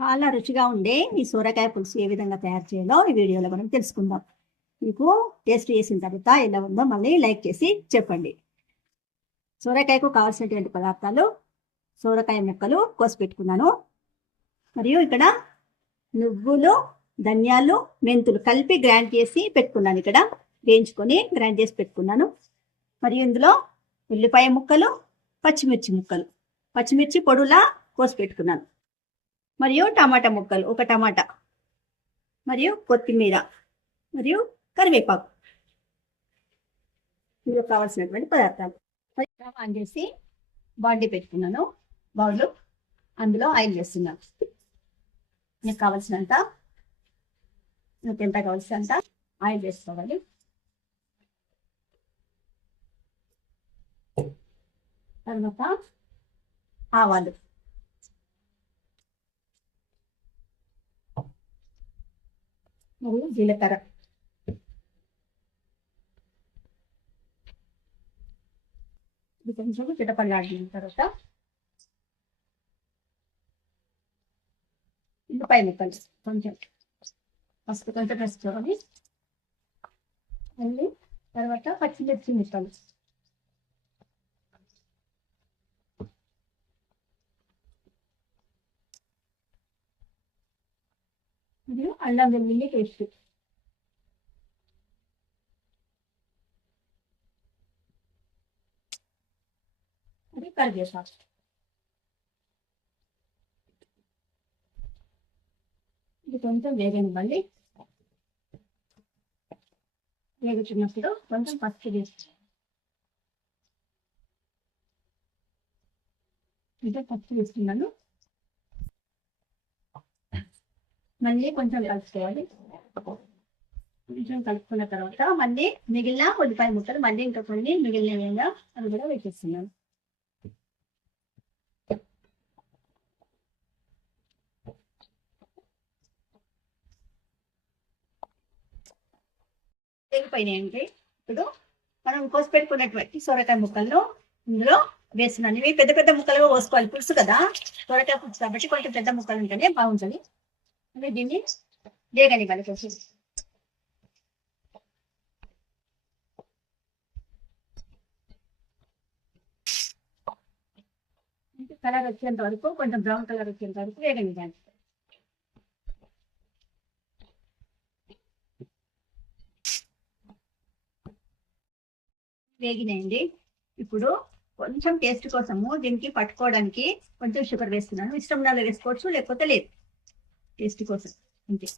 చాలా రుచిగా ఉండే ఈ సొరకాయ పులుసు ఏ విధంగా తయారు చేయాలో ఈ వీడియోలో మనం తెలుసుకుందాం. మీకు టేస్ట్ చేసిన తర్వాత ఎలా ఉందో మళ్ళీ లైక్ చేసి చెప్పండి. సొరకాయకు కావాల్సినటువంటి పదార్థాలు: సొరకాయ ముక్కలు కోసి పెట్టుకున్నాను, మరియు ఇక్కడ నువ్వులు, ధనియాలు, మెంతులు కలిపి గ్రైండ్ చేసి పెట్టుకున్నాను. ఇక్కడ వేయించుకొని గ్రైండ్ చేసి పెట్టుకున్నాను. మరియు ఇందులో ఉల్లిపాయ ముక్కలు, పచ్చిమిర్చి ముక్కలు, పచ్చిమిర్చి పొడులా కోసి పెట్టుకున్నాను, మరియు టమాటా ముక్కలు, ఒక టమాటా, మరియు కొత్తిమీర, మరియు కరివేపాకు. ఇందులో కావాల్సినటువంటి పదార్థాలు. ఆన్ చేసి బాండి పెట్టుకున్నాను. బౌల్, అందులో ఆయిల్ వేస్తున్నాను. మీకు కావాల్సినంత, మీకు ఎంత కావాల్సినంత ఆయిల్ వేసుకోవాలి. తర్వాత ఆవాలు, మరియు జీలకర్ర, ఇది కొంచెం చిటపట్లాడిన తర్వాత ఉల్లిపాయ ముక్కలు కొంచెం ఫస్ట్ కొంచెం వేసుకోవాలి. మళ్ళీ తర్వాత పచ్చిమిర్చి ముక్కలు, మరియు అల్లం వెల్లుల్లి పేస్ట్, అది కరివేపాకు. ఇది కొంచెం వేగనివ్వండి. వేగుతున్నప్పుడు కొంచెం పసుపు వేసుకోవాలి. ఇంకా పసుపు వేస్తున్నాను. మళ్ళీ కొంచెం కలుపుకోవాలి. కొంచెం కలుపుకున్న తర్వాత మళ్ళీ మిగిలిన ఉల్లిపాయ ముక్కలు, మళ్ళీ ఇంకా కొన్ని మిగిలిన అవి కూడా వేసేస్తున్నాను. వేగిపోయినాయండి. ఇప్పుడు మనం కోసి పెట్టుకున్నటువంటి సొరకాయ ముక్కలను ఇందులో వేస్తున్నాను. ఇవి పెద్ద పెద్ద ముక్కలుగా కోసుకోవాలి, పులుసు కదా, సొరకాయ పులుసు కాబట్టి కొంచెం పెద్ద ముక్కలు ఉంటేనే బాగుంటుంది. అదే దీన్ని వేగనివ్వాలి కొంచెం. కలర్ వచ్చేంత వరకు, కొంచెం బ్రౌన్ కలర్ వచ్చేంత వరకు వేగనివ్వాలి. వేగినాయండి. ఇప్పుడు కొంచెం టేస్ట్ కోసము దీనికి పట్టుకోవడానికి కొంచెం షుగర్ వేస్తున్నాను. ఇష్టం ఉన్న వేసుకోవచ్చు, లేకపోతే లేదు, టేస్ట్ కోసం అంతే.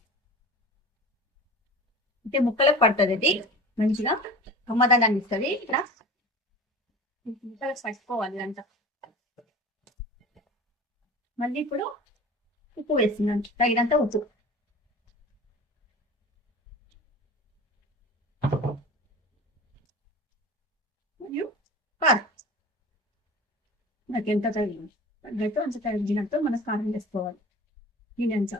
అంటే ముక్కలకు పడుతుంది, ఇది మంచిగా కమ్మదనాన్ని ఇస్తుంది. ఇక్కడ ముక్కలకు పట్టుకోవాలి అంతా. మళ్ళీ ఇప్పుడు ఉప్పు వేస్తున్నాను, తగినంత ఉప్పు. మరియు కారం, నాకు ఎంత తగినట్టు అంత తగినట్టు మనం కారం వేసుకోవాలి. దీనంత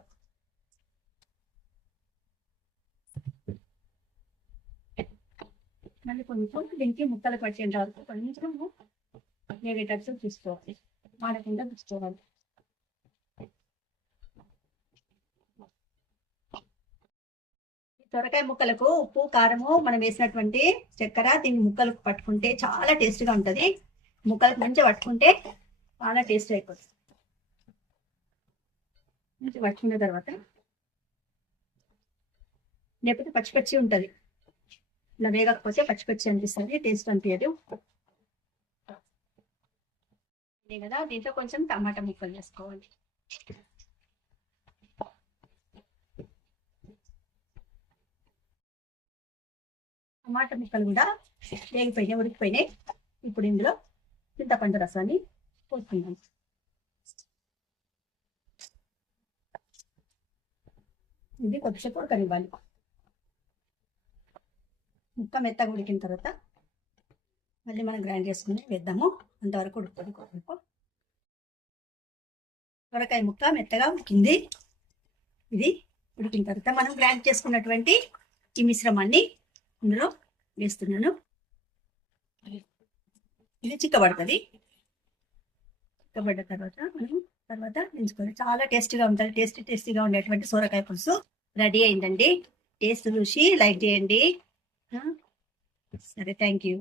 మళ్ళీ కొంచెం దీనికి ముక్కలు పట్టేంత వరకు కొంచెం వేగేటట్టు చూసుకోవాలి, మాడకుండా చూసుకోవాలి. సొరకాయ ముక్కలకు ఉప్పు, కారము, మనం వేసినటువంటి చక్కెర దీన్ని ముక్కలకు పట్టుకుంటే చాలా టేస్ట్గా ఉంటుంది. ముక్కలకు మంచిగా పట్టుకుంటే చాలా టేస్ట్ అయిపోతుంది. మంచిగా పట్టుకున్న తర్వాత, లేకపోతే పచ్చి పచ్చి ఉంటుంది, ఇలా వేగకపోతే పచ్చి పచ్చి అనిపిస్తుంది, టేస్ట్ అనిపించదు. అదే కదా, దీంట్లో కొంచెం టమాటా ముక్కలు వేసుకోవాలి. టమాటా ముక్కలు కూడా వేగిపోయినాయి, ఉడికిపోయినాయి. ఇప్పుడు ఇందులో చింతపండు రసాన్ని పోసుకుందాం. ఇది కొద్దిసేపు ఉడకనివ్వాలి. ముక్క మెత్తగా ఉడికిన తర్వాత మళ్ళీ మనం గ్రైండ్ చేసుకుని వేద్దాము. అంతవరకు ఉడుకుతుంది. సొరకాయ ముక్క మెత్తగా ఉడికింది. ఇది ఉడికిన తర్వాత మనం గ్రైండ్ చేసుకున్నటువంటి ఈ మిశ్రమాన్ని ఇందులో వేస్తున్నాను. ఇది చిక్కబడుతుంది. చిక్కబడ్డ తర్వాత మనం తర్వాత దించుకోవాలి. చాలా టేస్టీగా ఉంటుంది. టేస్టీగా ఉండేటువంటి సోరకాయ పులుసు రెడీ అయిందండి. టేస్ట్ చూసి లైక్ చేయండి. సరే, థ్యాంక్ యూ.